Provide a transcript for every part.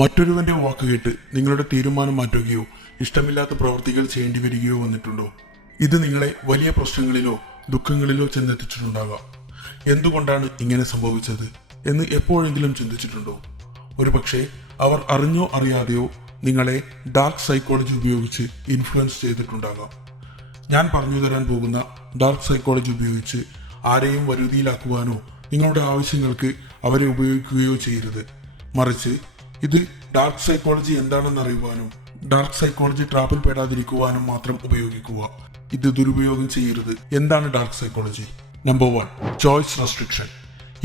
മറ്റൊരുവന്റെ വാക്ക് കേട്ട് നിങ്ങളുടെ തീരുമാനം മാറ്റുകയോ ഇഷ്ടമില്ലാത്ത പ്രവൃത്തികൾ ചെയ്യേണ്ടി വരികയോ വന്നിട്ടുണ്ടോ? ഇത് നിങ്ങളെ വലിയ പ്രശ്നങ്ങളിലോ ദുഃഖങ്ങളിലോ ചെന്നെത്തിച്ചിട്ടുണ്ടാകാം. എന്തുകൊണ്ടാണ് ഇങ്ങനെ സംഭവിച്ചത് എന്ന് എപ്പോഴെങ്കിലും ചിന്തിച്ചിട്ടുണ്ടോ? ഒരുപക്ഷെ അവർ അറിഞ്ഞോ അറിയാതെയോ നിങ്ങളെ ഡാർക്ക് സൈക്കോളജി ഉപയോഗിച്ച് ഇൻഫ്ലുവൻസ് ചെയ്തിട്ടുണ്ടാകാം. ഞാൻ പറഞ്ഞു തരാൻ പോകുന്ന ഡാർക്ക് സൈക്കോളജി ഉപയോഗിച്ച് ആരെയും വരുതിയിലാക്കുവാനോ നിങ്ങളുടെ ആവശ്യങ്ങൾക്ക് അവരെ ഉപയോഗിക്കുകയോ ചെയ്യരുത്. മറിച്ച് ഇത് ഡാർക്ക് സൈക്കോളജി എന്താണെന്ന് അറിയുവാനും ഡാർക്ക് സൈക്കോളജി ട്രാപ്പിൽ പെടാതിരിക്കുവാനും മാത്രം ഉപയോഗിക്കുക. ഇത് ദുരുപയോഗം ചെയ്യരുത്. എന്താണ് dark psychology? Number 1, choice restriction.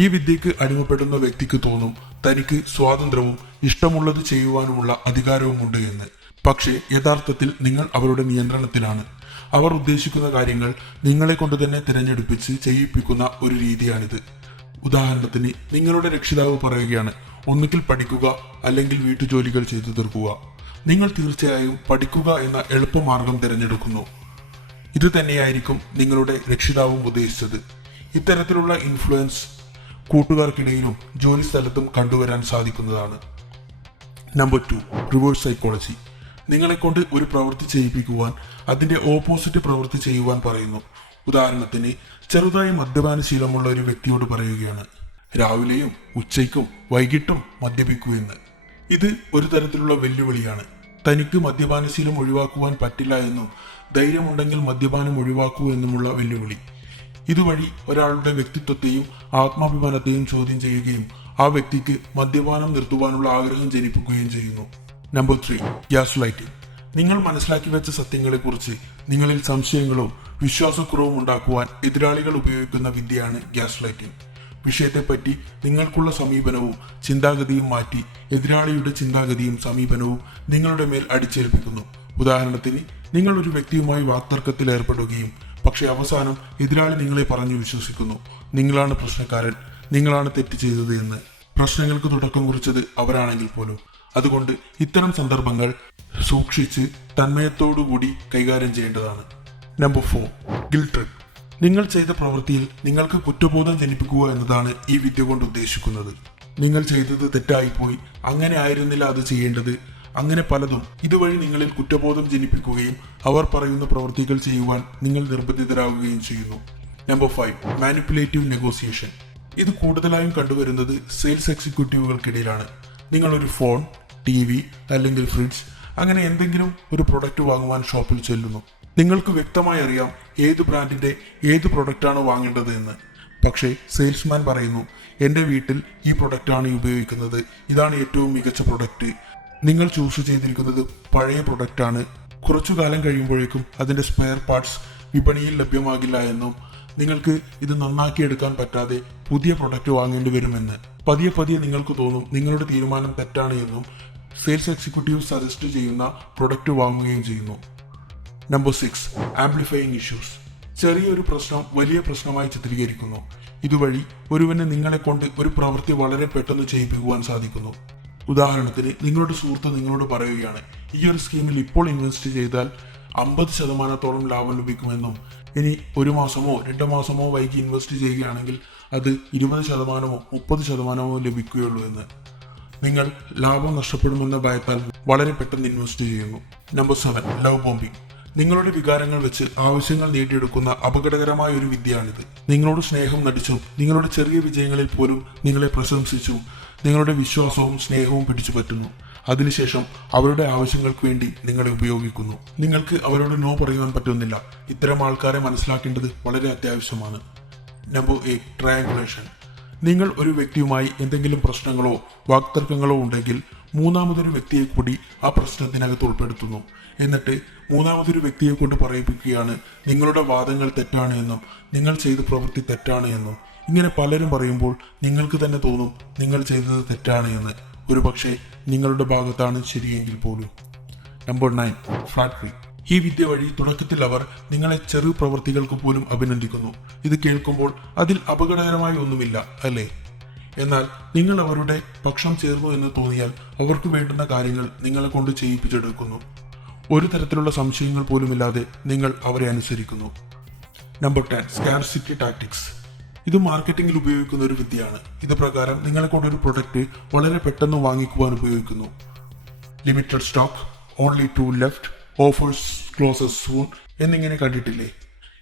ഈ വിദ്യക്ക് അടിമപ്പെടുന്ന വ്യക്തിക്ക് തോന്നും തനിക്ക് സ്വാതന്ത്ര്യവും ഇഷ്ടമുള്ളത് ചെയ്യുവാനുമുള്ള അധികാരവുമുണ്ട് എന്ന്. പക്ഷേ യഥാർത്ഥത്തിൽ നിങ്ങൾ അവരുടെ നിയന്ത്രണത്തിലാണ്. അവർ ഉദ്ദേശിക്കുന്ന കാര്യങ്ങൾ നിങ്ങളെ കൊണ്ട് തന്നെ തിരഞ്ഞെടുപ്പിച്ച് ചെയ്യിപ്പിക്കുന്ന ഒരു രീതിയാണിത്. ഉദാഹരണത്തിന്, നിങ്ങളുടെ രക്ഷിതാവ് പറയുകയാണ് ഒന്നുകിൽ പഠിക്കുക അല്ലെങ്കിൽ വീട്ടുജോലികൾ ചെയ്തു തീർക്കുക. നിങ്ങൾ തീർച്ചയായും പഠിക്കുക എന്ന എളുപ്പമാർഗം തിരഞ്ഞെടുക്കുന്നു. ഇത് തന്നെയായിരിക്കും നിങ്ങളുടെ രക്ഷിതാവും ഉദ്ദേശിച്ചത്. ഇത്തരത്തിലുള്ള ഇൻഫ്ലുവൻസ് കൂട്ടുകാർക്കിടയിലും ജോലി സ്ഥലത്തും കണ്ടുവരാൻ സാധിക്കുന്നതാണ്. Number 2, reverse psychology. നിങ്ങളെക്കൊണ്ട് ഒരു പ്രവൃത്തി ചെയ്യിപ്പിക്കുവാൻ അതിന്റെ ഓപ്പോസിറ്റ് പ്രവൃത്തി ചെയ്യുവാൻ പറയുന്നു. ഉദാഹരണത്തിന്, ചെറുതായി മദ്യപാന ശീലമുള്ള ഒരു വ്യക്തിയോട് പറയുകയാണ് രാവിലെയും ഉച്ചയ്ക്കും വൈകിട്ടും മദ്യപിക്കൂ എന്ന്. ഇത് ഒരു തരത്തിലുള്ള വെല്ലുവിളിയാണ്. തനിക്ക് മദ്യപാനശീലം ഒഴിവാക്കുവാൻ പറ്റില്ല എന്നും ധൈര്യമുണ്ടെങ്കിൽ മദ്യപാനം ഒഴിവാക്കൂ എന്നുമുള്ള വെല്ലുവിളി. ഇതുവഴി ഒരാളുടെ വ്യക്തിത്വത്തെയും ആത്മാഭിമാനത്തെയും ചോദ്യം ചെയ്യുകയും ആ വ്യക്തിക്ക് മദ്യപാനം നിർത്തുവാനുള്ള ആഗ്രഹം ജനിപ്പിക്കുകയും ചെയ്യുന്നു. Number 3, gas lighting. നിങ്ങൾ മനസ്സിലാക്കി വെച്ച സത്യങ്ങളെക്കുറിച്ച് നിങ്ങളിൽ സംശയങ്ങളോ വിശ്വാസക്കുറവും ഉണ്ടാക്കുവാൻ എതിരാളികൾ ഉപയോഗിക്കുന്ന വിദ്യയാണ് ഗ്യാസ് ലൈറ്റിംഗ്. വിഷയത്തെപ്പറ്റി നിങ്ങൾക്കുള്ള സമീപനവും ചിന്താഗതിയും മാറ്റി എതിരാളിയുടെ ചിന്താഗതിയും സമീപനവും നിങ്ങളുടെ മേൽ അടിച്ചേൽപ്പിക്കുന്നു. ഉദാഹരണത്തിന്, നിങ്ങൾ ഒരു വ്യക്തിയുമായി വാക്തർക്കത്തിൽ ഏർപ്പെടുകയും പക്ഷെ അവസാനം എതിരാളി നിങ്ങളെ പറഞ്ഞു വിശ്വസിക്കുന്നു നിങ്ങളാണ് പ്രശ്നക്കാരൻ, നിങ്ങളാണ് തെറ്റ് ചെയ്തത് എന്ന്. പ്രശ്നങ്ങൾക്ക് തുടക്കം കുറിച്ചത് അവരാണെങ്കിൽ പോലും. അതുകൊണ്ട് ഇത്തരം സന്ദർഭങ്ങൾ സൂക്ഷിച്ച് തന്മയത്തോടുകൂടി കൈകാര്യം ചെയ്യേണ്ടതാണ്. Number 4, guilt trip. നിങ്ങൾ ചെയ്ത പ്രവൃത്തിയിൽ നിങ്ങൾക്ക് കുറ്റബോധം ജനിപ്പിക്കുക എന്നതാണ് ഈ വിദ്യ കൊണ്ട് ഉദ്ദേശിക്കുന്നത്. നിങ്ങൾ ചെയ്തത് തെറ്റായിപ്പോയി, അങ്ങനെ ആയിരുന്നില്ല അത് ചെയ്യേണ്ടത്, അങ്ങനെ പലതും. ഇതുവഴി നിങ്ങളിൽ കുറ്റബോധം ജനിപ്പിക്കുകയും അവർ പറയുന്ന പ്രവൃത്തികൾ ചെയ്യുവാൻ നിങ്ങൾ നിർബന്ധിതരാകുകയും ചെയ്യുന്നു. Number 5, manipulative negotiation. ഇത് കൂടുതലായും കണ്ടുവരുന്നത് സെയിൽസ് എക്സിക്യൂട്ടീവുകൾക്കിടയിലാണ്. നിങ്ങളൊരു ഫോൺ, TV അല്ലെങ്കിൽ ഫ്രിഡ്ജ് അങ്ങനെ എന്തെങ്കിലും ഒരു പ്രൊഡക്റ്റ് വാങ്ങുവാൻ ഷോപ്പിൽ ചെല്ലുന്നു. നിങ്ങൾക്ക് വ്യക്തമായി അറിയാം ഏത് ബ്രാൻഡിന്റെ ഏത് പ്രൊഡക്റ്റാണ് വാങ്ങേണ്ടത് എന്ന്. പക്ഷേ സെയിൽസ്മാൻ പറയുന്നു എൻ്റെ വീട്ടിൽ ഈ പ്രൊഡക്റ്റാണ് ഉപയോഗിക്കുന്നത്, ഇതാണ് ഏറ്റവും മികച്ച പ്രൊഡക്റ്റ്. നിങ്ങൾ ചൂസ് ചെയ്തിരിക്കുന്നത് പഴയ പ്രൊഡക്റ്റാണ്. കുറച്ചു കാലം കഴിയുമ്പോഴേക്കും അതിന്റെ സ്പെയർ പാർട്സ് വിപണിയിൽ ലഭ്യമാകില്ല എന്നും നിങ്ങൾക്ക് ഇത് നന്നാക്കിയെടുക്കാൻ പറ്റാതെ പുതിയ പ്രൊഡക്റ്റ് വാങ്ങേണ്ടി വരുമെന്ന്. പതിയെ പതിയെ നിങ്ങൾക്ക് തോന്നും നിങ്ങളുടെ തീരുമാനം തെറ്റാണ് എന്നും സെയിൽസ് എക്സിക്യൂട്ടീവ് സജസ്റ്റ് ചെയ്യുന്ന പ്രൊഡക്റ്റ് വാങ്ങുകയും ചെയ്യുന്നു. Number 6, amplifying issues. ചെറിയൊരു പ്രശ്നം വലിയ പ്രശ്നമായി ചിത്രീകരിക്കുന്നു. ഇതുവഴി ഒരുവന് നിങ്ങളെ കൊണ്ട് ഒരു പ്രവൃത്തി വളരെ പെട്ടെന്ന് ചെയ്യിപ്പിക്കുവാൻ സാധിക്കുന്നു. ഉദാഹരണത്തിന്, നിങ്ങളുടെ സുഹൃത്ത് നിങ്ങളോട് പറയുകയാണ് ഈ ഒരു സ്കീമിൽ ഇപ്പോൾ ഇൻവെസ്റ്റ് ചെയ്താൽ 50% ലാഭം ലഭിക്കുമെന്നും ഇനി 1 മാസമോ 2 മാസമോ വൈകി ഇൻവെസ്റ്റ് ചെയ്യുകയാണെങ്കിൽ അത് 20%, 30% ലഭിക്കുകയുള്ളൂ എന്ന്. നിങ്ങൾ ലാഭം നഷ്ടപ്പെടുമെന്ന ഭയത്താൽ വളരെ പെട്ടെന്ന് ഇൻവെസ്റ്റ് ചെയ്യുന്നു. Number 7, love bombing. നിങ്ങളുടെ വികാരങ്ങൾ വെച്ച് ആവശ്യങ്ങൾ നേടിയെടുക്കുന്ന അപകടകരമായ ഒരു വിദ്യയാണിത്. നിങ്ങളോട് സ്നേഹം നടിച്ചും നിങ്ങളുടെ ചെറിയ വിജയങ്ങളിൽ പോലും നിങ്ങളെ പ്രശംസിച്ചും നിങ്ങളുടെ വിശ്വാസവും സ്നേഹവും പിടിച്ചു പറ്റുന്നു. അതിനുശേഷം അവരുടെ ആവശ്യങ്ങൾക്ക് വേണ്ടി നിങ്ങളെ ഉപയോഗിക്കുന്നു. നിങ്ങൾക്ക് അവരോട് നോ പറയുവാൻ പറ്റുന്നില്ല. ഇത്തരം ആൾക്കാരെ മനസ്സിലാക്കേണ്ടത് വളരെ അത്യാവശ്യമാണ്. Number 8, triangulation. നിങ്ങൾ ഒരു വ്യക്തിയുമായി എന്തെങ്കിലും പ്രശ്നങ്ങളോ വാക്തർക്കങ്ങളോ ഉണ്ടെങ്കിൽ മൂന്നാമതൊരു വ്യക്തിയെ കൂടി ആ പ്രശ്നത്തിനകത്ത് ഉൾപ്പെടുത്തുന്നു. എന്നിട്ട് മൂന്നാമതൊരു വ്യക്തിയെ കൊണ്ട് പറയിപ്പിക്കുകയാണ് നിങ്ങളുടെ വാദങ്ങൾ തെറ്റാണ് എന്നും നിങ്ങൾ ചെയ്ത പ്രവൃത്തി തെറ്റാണ് എന്നും. ഇങ്ങനെ പലരും പറയുമ്പോൾ നിങ്ങൾക്ക് തന്നെ തോന്നും നിങ്ങൾ ചെയ്തത് തെറ്റാണ് എന്ന്. ഒരുപക്ഷെ നിങ്ങളുടെ ഭാഗത്താണ് ശരിയെങ്കിൽ പോലും. Number 9, flattery. ഈ വിദ്യ വഴി തുടക്കത്തിൽ അവർ നിങ്ങളെ ചെറു പ്രവൃത്തികൾക്ക് പോലും അഭിനന്ദിക്കുന്നു. ഇത് കേൾക്കുമ്പോൾ അതിൽ അപകടകരമായി ഒന്നുമില്ല അല്ലേ? എന്നാൽ നിങ്ങൾ അവരുടെ പക്ഷം ചേർന്നു എന്ന് തോന്നിയാൽ അവർക്ക് വേണ്ടുന്ന കാര്യങ്ങൾ നിങ്ങളെ കൊണ്ട് ചെയ്യിപ്പിച്ചെടുക്കുന്നു. ഒരു തരത്തിലുള്ള സംശയങ്ങൾ പോലുമില്ലാതെ നിങ്ങൾ അവരെ അനുസരിക്കുന്നു. Number 10, scarcity tactics. ഇത് മാർക്കറ്റിംഗിൽ ഉപയോഗിക്കുന്ന ഒരു വിദ്യയാണ്. ഇത് പ്രകാരം നിങ്ങളെ കൊണ്ടൊരു പ്രൊഡക്റ്റ് വളരെ പെട്ടെന്ന് വാങ്ങിക്കുവാൻ ഉപയോഗിക്കുന്നു. Limited stock, only 2 left, offers closes soon എന്നിങ്ങനെ കണ്ടിട്ടില്ലേ?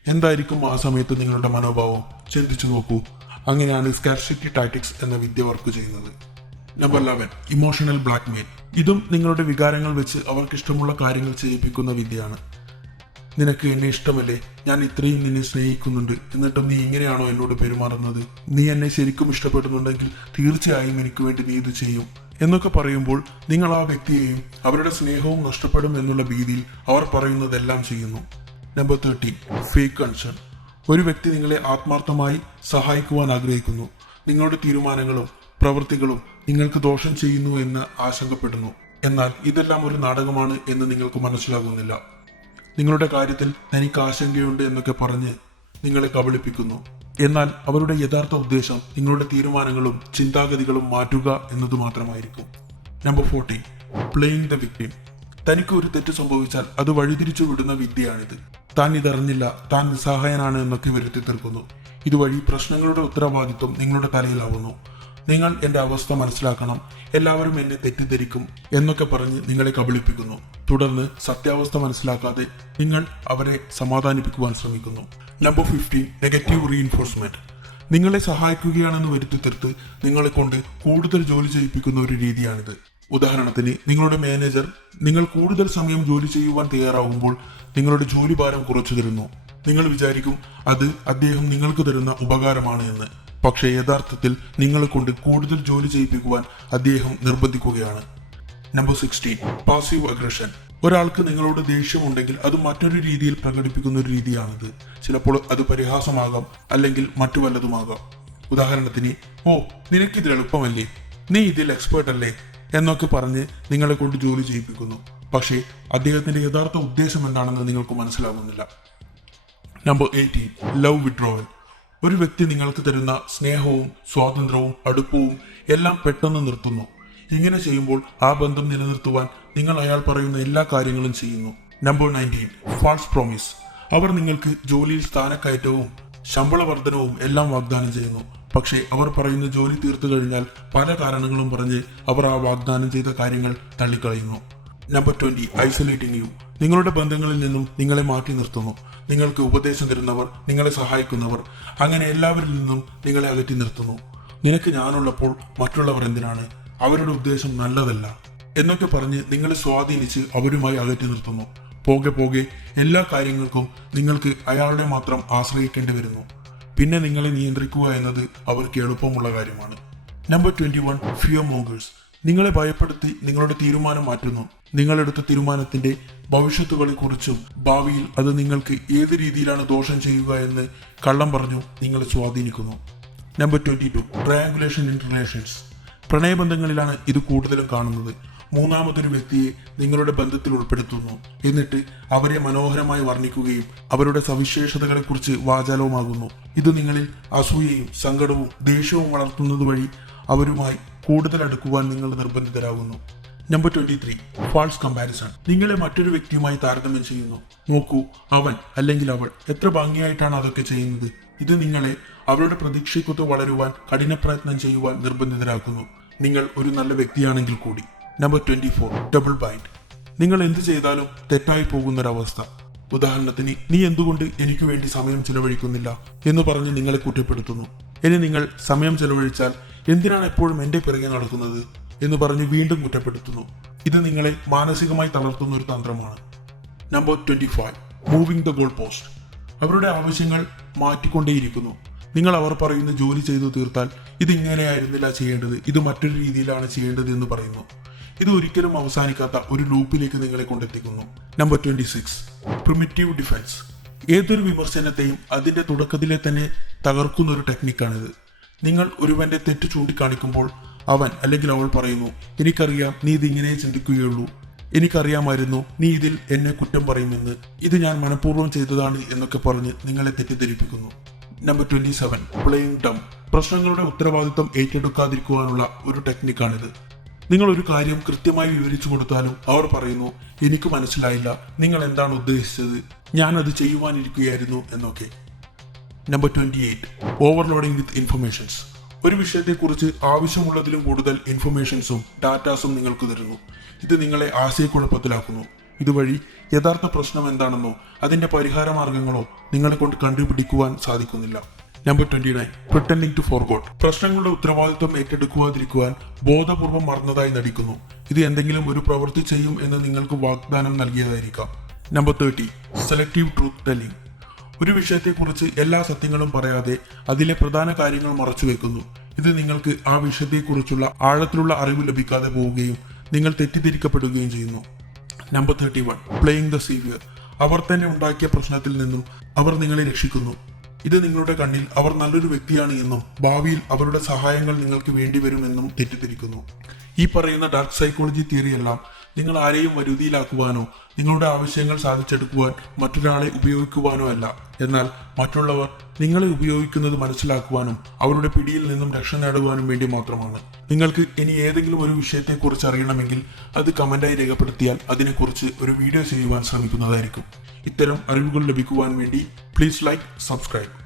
എന്തായിരിക്കും ആ സമയത്ത് നിങ്ങളുടെ മനോഭാവം? ചിന്തിച്ചു നോക്കൂ. അങ്ങനെയാണ് സ്കാർസിറ്റി ടാക്ടിക്സ് എന്ന വിദ്യ വർക്ക് ചെയ്യുന്നത്. Number 11, emotional blackmail. ഇതും നിങ്ങളുടെ വികാരങ്ങൾ വെച്ച് അവർക്ക് ഇഷ്ടമുള്ള കാര്യങ്ങൾ ചെയ്യിപ്പിക്കുന്ന വിദ്യയാണ്. നിനക്ക് എന്നെ ഇഷ്ടമല്ലേ? ഞാൻ ഇത്രയും നിന്നെ സ്നേഹിക്കുന്നുണ്ട്, എന്നിട്ടും നീ ഇങ്ങനെയാണോ എന്നോട് പെരുമാറുന്നത്? നീ എന്നെ ശരിക്കും ഇഷ്ടപ്പെടുന്നുണ്ടെങ്കിൽ തീർച്ചയായും എനിക്ക് വേണ്ടി നീ ഇത് ചെയ്യും എന്നൊക്കെ പറയുമ്പോൾ നിങ്ങൾ ആ വ്യക്തിയെയും അവരുടെ സ്നേഹവും നഷ്ടപ്പെടും എന്നുള്ള ഭീതിയിൽ അവർ പറയുന്നതെല്ലാം ചെയ്യുന്നു. Number 13, fake concern. ഒരു വ്യക്തി നിങ്ങളെ ആത്മാർത്ഥമായി സഹായിക്കുവാൻ ആഗ്രഹിക്കുന്നു. നിങ്ങളുടെ തീരുമാനങ്ങളും പ്രവൃത്തികളും നിങ്ങൾക്ക് ദോഷം ചെയ്യുന്നു എന്ന് ആശങ്കപ്പെടുന്നു. എന്നാൽ ഇതെല്ലാം ഒരു നാടകമാണ് എന്ന് നിങ്ങൾക്ക് മനസ്സിലാകുന്നില്ല. നിങ്ങളുടെ കാര്യത്തിൽ തനിക്ക് ആശങ്കയുണ്ട് എന്നൊക്കെ പറഞ്ഞ് നിങ്ങളെ കബളിപ്പിക്കുന്നു. എന്നാൽ അവരുടെ യഥാർത്ഥ ഉദ്ദേശം നിങ്ങളുടെ തീരുമാനങ്ങളും ചിന്താഗതികളും മാറ്റുക എന്നത് മാത്രമായിരിക്കും. Number 14, playing the victim. തനിക്ക് ഒരു തെറ്റ് സംഭവിച്ചാൽ അത് വഴിതിരിച്ചു വിടുന്ന വിദ്യയാണിത്. താൻ ഇതറിഞ്ഞില്ല, താൻ നിസ്സഹായനാണ് എന്നൊക്കെ വരുത്തി തീർക്കുന്നു. ഇതുവഴി പ്രശ്നങ്ങളുടെ ഉത്തരവാദിത്വം നിങ്ങളുടെ തലയിലാവുന്നു. നിങ്ങൾ എന്റെ അവസ്ഥ മനസ്സിലാക്കണം, എല്ലാവരും എന്നെ തെറ്റിദ്ധരിക്കും എന്നൊക്കെ പറഞ്ഞ് നിങ്ങളെ കബളിപ്പിക്കുന്നു. തുടർന്ന് സത്യാവസ്ഥ മനസ്സിലാക്കാതെ നിങ്ങൾ അവരെ സമാധാനിപ്പിക്കുവാൻ ശ്രമിക്കുന്നു. Number 15, negative reinforcement. നിങ്ങളെ സഹായിക്കുകയാണെന്ന് വരുത്തി തീർത്ത് നിങ്ങളെ കൊണ്ട് കൂടുതൽ ജോലി ചെയ്യിപ്പിക്കുന്ന ഒരു രീതിയാണിത്. ഉദാഹരണത്തിന്, നിങ്ങളുടെ മാനേജർ നിങ്ങൾ കൂടുതൽ സമയം ജോലി ചെയ്യുവാൻ തയ്യാറാകുമ്പോൾ നിങ്ങളുടെ ജോലി ഭാരം കുറച്ചു തരുന്നു. നിങ്ങൾ വിചാരിക്കും അത് അദ്ദേഹം നിങ്ങൾക്ക് തരുന്ന ഉപകാരമാണ് എന്ന്. പക്ഷേ യഥാർത്ഥത്തിൽ നിങ്ങളെ കൊണ്ട് കൂടുതൽ ജോലി ചെയ്യിപ്പിക്കുവാൻ അദ്ദേഹം നിർബന്ധിക്കുകയാണ്. Number 16, passive aggression. ഒരാൾക്ക് നിങ്ങളോട് ദേഷ്യമുണ്ടെങ്കിൽ അത് മറ്റൊരു രീതിയിൽ പ്രകടിപ്പിക്കുന്ന ഒരു രീതിയാണിത്. ചിലപ്പോൾ അത് പരിഹാസമാകാം, അല്ലെങ്കിൽ മറ്റു വല്ലതുമാകാം. ഉദാഹരണത്തിന്, ഓ നിനക്കിതിൽ എളുപ്പമല്ലേ, നീ ഇതിൽ എക്സ്പേർട്ട് അല്ലേ എന്നൊക്കെ പറഞ്ഞ് നിങ്ങളെ കൊണ്ട് ജോലി ചെയ്യിപ്പിക്കുന്നു. പക്ഷേ അദ്ദേഹത്തിന്റെ യഥാർത്ഥ ഉദ്ദേശം എന്താണെന്ന് നിങ്ങൾക്ക് മനസ്സിലാകുന്നില്ല. Number 18, love withdrawal. ഒരു വ്യക്തി നിങ്ങൾക്ക് തരുന്ന സ്നേഹവും സ്വാതന്ത്ര്യവും അടുപ്പവും എല്ലാം പെട്ടെന്ന് നിർത്തുന്നു. ഇങ്ങനെ ചെയ്യുമ്പോൾ ആ ബന്ധം നിലനിർത്തുവാൻ നിങ്ങൾ അയാൾ പറയുന്ന എല്ലാ കാര്യങ്ങളും ചെയ്യുന്നു. Number 19, false promise. അവർ നിങ്ങൾക്ക് ജോലിയിൽ സ്ഥാനക്കയറ്റവും ശമ്പള വർധനവും എല്ലാം വാഗ്ദാനം ചെയ്യുന്നു. പക്ഷേ അവർ പറയുന്ന ജോലി തീർത്തു കഴിഞ്ഞാൽ പല കാരണങ്ങളും പറഞ്ഞ് അവർ ആ വാഗ്ദാനം ചെയ്ത കാര്യങ്ങൾ തള്ളിക്കളയുന്നു. Number 20, isolating U. നിങ്ങളുടെ ബന്ധങ്ങളിൽ നിന്നും നിങ്ങളെ മാറ്റി നിർത്തുന്നു. നിങ്ങൾക്ക് ഉപദേശം തരുന്നവർ, നിങ്ങളെ സഹായിക്കുന്നവർ, അങ്ങനെ എല്ലാവരിൽ നിന്നും നിങ്ങളെ അകറ്റി നിർത്തുന്നു. നിനക്ക് ഞാനുള്ളപ്പോൾ മറ്റുള്ളവർ എന്തിനാണ്, അവരുടെ ഉദ്ദേശം നല്ലതല്ല എന്നൊക്കെ പറഞ്ഞ് നിങ്ങളെ സ്വാധീനിച്ച് അവരുമായി അകറ്റി നിർത്തുന്നു. പോകെ പോകെ എല്ലാ കാര്യങ്ങൾക്കും നിങ്ങൾക്ക് അയാളുടെ മാത്രം ആശ്രയിക്കേണ്ടി വരുന്നു. പിന്നെ നിങ്ങളെ നിയന്ത്രിക്കുക എന്നത് അവർക്ക് എളുപ്പമുള്ള കാര്യമാണ്. Number 21, fear mongers. നിങ്ങളെ ഭയപ്പെടുത്തി നിങ്ങളുടെ തീരുമാനം മാറ്റുന്നു. നിങ്ങളെടുത്ത തീരുമാനത്തിന്റെ ഭവിഷ്യത്തുകളെക്കുറിച്ചും ഭാവിയിൽ അത് നിങ്ങൾക്ക് ഏത് രീതിയിലാണ് ദോഷം ചെയ്യുക എന്ന് കള്ളം പറഞ്ഞു നിങ്ങളെ സ്വാധീനിക്കുന്നു. Number 22, triangulation in relations. പ്രണയബന്ധങ്ങളിലാണ് ഇത് കൂടുതലും കാണുന്നത്. മൂന്നാമതൊരു വ്യക്തിയെ നിങ്ങളുടെ ബന്ധത്തിൽ ഉൾപ്പെടുത്തുന്നു. എന്നിട്ട് അവരെ മനോഹരമായി വർണ്ണിക്കുകയും അവരുടെ സവിശേഷതകളെക്കുറിച്ച് വാചാലവുമാകുന്നു. ഇത് നിങ്ങളിൽ അസൂയയും സങ്കടവും ദേഷ്യവും വളർത്തുന്നത് വഴി അവരുമായി കൂടുതൽ അടുക്കുവാൻ നിങ്ങൾ നിർബന്ധിതരാകുന്നു. Number 23, false comparison. നിങ്ങളെ മറ്റൊരു വ്യക്തിയുമായി താരതമ്യം ചെയ്യുന്നു. നോക്കൂ, അവൻ അല്ലെങ്കിൽ അവൾ എത്ര ഭംഗിയായിട്ടാണ് അതൊക്കെ ചെയ്യുന്നത്. ഇത് നിങ്ങളെ അവരുടെ പ്രതീക്ഷയ്ക്കൊത്ത് വളരുവാൻ കഠിന പ്രയത്നം ചെയ്യുവാൻ നിർബന്ധിതരാക്കുന്നു, നിങ്ങൾ ഒരു നല്ല വ്യക്തിയാണെങ്കിൽ കൂടി. Number 24, double bind. നിങ്ങൾ എന്ത് ചെയ്താലും തെറ്റായി പോകുന്നൊരവസ്ഥ. ഉദാഹരണത്തിന്, നീ എന്തുകൊണ്ട് എനിക്ക് വേണ്ടി സമയം ചെലവഴിക്കുന്നില്ല എന്ന് പറഞ്ഞ് നിങ്ങളെ കുറ്റപ്പെടുത്തുന്നു. ഇനി നിങ്ങൾ സമയം ചെലവഴിച്ചാൽ എന്തിനാണ് എപ്പോഴും എന്റെ പിറകെ നടക്കുന്നത് എന്ന് പറഞ്ഞ് വീണ്ടും കുറ്റപ്പെടുത്തുന്നു. ഇത് നിങ്ങളെ മാനസികമായി തളർത്തുന്ന ഒരു തന്ത്രമാണ്. Number 25, moving the goal post. അവരുടെ ആവശ്യങ്ങൾ മാറ്റിക്കൊണ്ടേയിരിക്കുന്നു. നിങ്ങൾ അവർ പറയുന്ന ജോലി ചെയ്തു തീർത്താൽ ഇത് ഇങ്ങനെയായിരുന്നില്ല ചെയ്യേണ്ടത്, ഇത് മറ്റൊരു രീതിയിലാണ് ചെയ്യേണ്ടത് എന്ന് പറയുന്നു. ഇത് ഒരിക്കലും അവസാനിക്കാത്ത ഒരു ലൂപ്പിലേക്ക് നിങ്ങളെ കൊണ്ടെത്തിക്കുന്നു. Number 26, primitive defence. ഏതൊരു വിമർശനത്തെയും അതിന്റെ തുടക്കത്തിലെ തന്നെ തകർക്കുന്ന ഒരു ടെക്നിക്കാണിത്. നിങ്ങൾ ഒരുവന്റെ തെറ്റ് ചൂണ്ടിക്കാണിക്കുമ്പോൾ അവൻ അല്ലെങ്കിൽ അവൾ പറയുന്നു, എനിക്കറിയാം നീ ഇതിങ്ങനെ ചിന്തിക്കുകയുള്ളൂ, എനിക്കറിയാമായിരുന്നു നീ ഇതിൽ എന്നെ കുറ്റം പറയുമെന്ന്, ഇത് ഞാൻ മനഃപൂർവ്വം ചെയ്തതാണ് എന്നൊക്കെ പറഞ്ഞ് നിങ്ങളെ തെറ്റിദ്ധരിപ്പിക്കുന്നു. Number 27, playing Dum. പ്രശ്നങ്ങളുടെ ഉത്തരവാദിത്വം ഏറ്റെടുക്കാതിരിക്കുവാനുള്ള ഒരു ടെക്നിക്കാണിത്. നിങ്ങൾ ഒരു കാര്യം കൃത്യമായി വിവരിച്ചു കൊടുത്താലും അവർ പറയുന്നു, എനിക്ക് മനസ്സിലായില്ല, നിങ്ങൾ എന്താണ് ഉദ്ദേശിച്ചത്, ഞാൻ അത് ചെയ്യുവാനിരിക്കുകയായിരുന്നു എന്നൊക്കെ. നമ്പർ 28, ഓവർലോഡിംഗ് വിത്ത് ഇൻഫർമേഷൻസ്. ഒരു വിഷയത്തെക്കുറിച്ച് ആവശ്യമുള്ളതിലും കൂടുതൽ ഇൻഫർമേഷൻസും ഡാറ്റാസും നിങ്ങൾക്ക് തരുന്നു. ഇത് നിങ്ങളെ ആശയക്കുഴപ്പത്തിലാക്കുന്നു. ഇതുവഴി യഥാർത്ഥ പ്രശ്നം എന്താണെന്നോ അതിന്റെ പരിഹാര മാർഗങ്ങളോ നിങ്ങളെ കൊണ്ട് കണ്ടുപിടിക്കുവാൻ സാധിക്കുന്നില്ല. Number 29, pretending to forgot. പ്രശ്നങ്ങളുടെ ഉത്തരവാദിത്വം ഏറ്റെടുക്കുവാതിരിക്കുവാൻ ബോധപൂർവം മറന്നതായി നടിക്കുന്നു. ഇത് എന്തെങ്കിലും ഒരു പ്രവൃത്തി ചെയ്യും എന്ന് നിങ്ങൾക്ക് വാഗ്ദാനം നൽകിയതായിരിക്കാം. Number 30, selective truth telling. ഒരു വിഷയത്തെക്കുറിച്ച് എല്ലാ സത്യങ്ങളും പറയാതെ അതിലെ പ്രധാന കാര്യങ്ങൾ മറച്ചുവെക്കുന്നു. ഇത് നിങ്ങൾക്ക് ആ വിഷയത്തെക്കുറിച്ചുള്ള ആഴത്തിലുള്ള അറിവ് ലഭിക്കാതെ പോവുകയും നിങ്ങൾ തെറ്റിദ്ധരിക്കപ്പെടുകയും ചെയ്യുന്നു. Number 31, playing the saviour. അവർ തന്നെ ഉണ്ടാക്കിയ പ്രശ്നത്തിൽ നിന്നും അവർ നിങ്ങളെ രക്ഷിക്കുന്നു. ഇത് നിങ്ങളുടെ കണ്ണിൽ അവർ നല്ലൊരു വ്യക്തിയാണ് എന്നും ഭാവിയിൽ അവരുടെ സഹായങ്ങൾ നിങ്ങൾക്ക് വേണ്ടിവരുമെന്നും തെറ്റിദ്ധരിക്കുന്നു. ഈ പറയുന്ന ഡാർക്ക് സൈക്കോളജി തിയറിയെല്ലാം നിങ്ങൾ ആരെയും വരുതിയിലാക്കുവാനോ നിങ്ങളുടെ ആവശ്യങ്ങൾ സാധിച്ചെടുക്കുവാൻ മറ്റൊരാളെ ഉപയോഗിക്കുവാനോ അല്ല. എന്നാൽ മറ്റുള്ളവർ നിങ്ങളെ ഉപയോഗിക്കുന്നത് മനസ്സിലാക്കുവാനും അവരുടെ പിടിയിൽ നിന്നും രക്ഷ നേടുവാനും വേണ്ടി മാത്രമാണ്. നിങ്ങൾക്ക് ഇനി ഏതെങ്കിലും ഒരു വിഷയത്തെക്കുറിച്ച് അറിയണമെങ്കിൽ അത് കമന്റായി രേഖപ്പെടുത്തിയാൽ അതിനെക്കുറിച്ച് ഒരു വീഡിയോ ചെയ്യുവാൻ ശ്രമിക്കുന്നതായിരിക്കും. ഇത്തരം അറിവുകൾ ലഭിക്കുവാൻ വേണ്ടി പ്ലീസ് ലൈക്ക്, സബ്സ്ക്രൈബ്.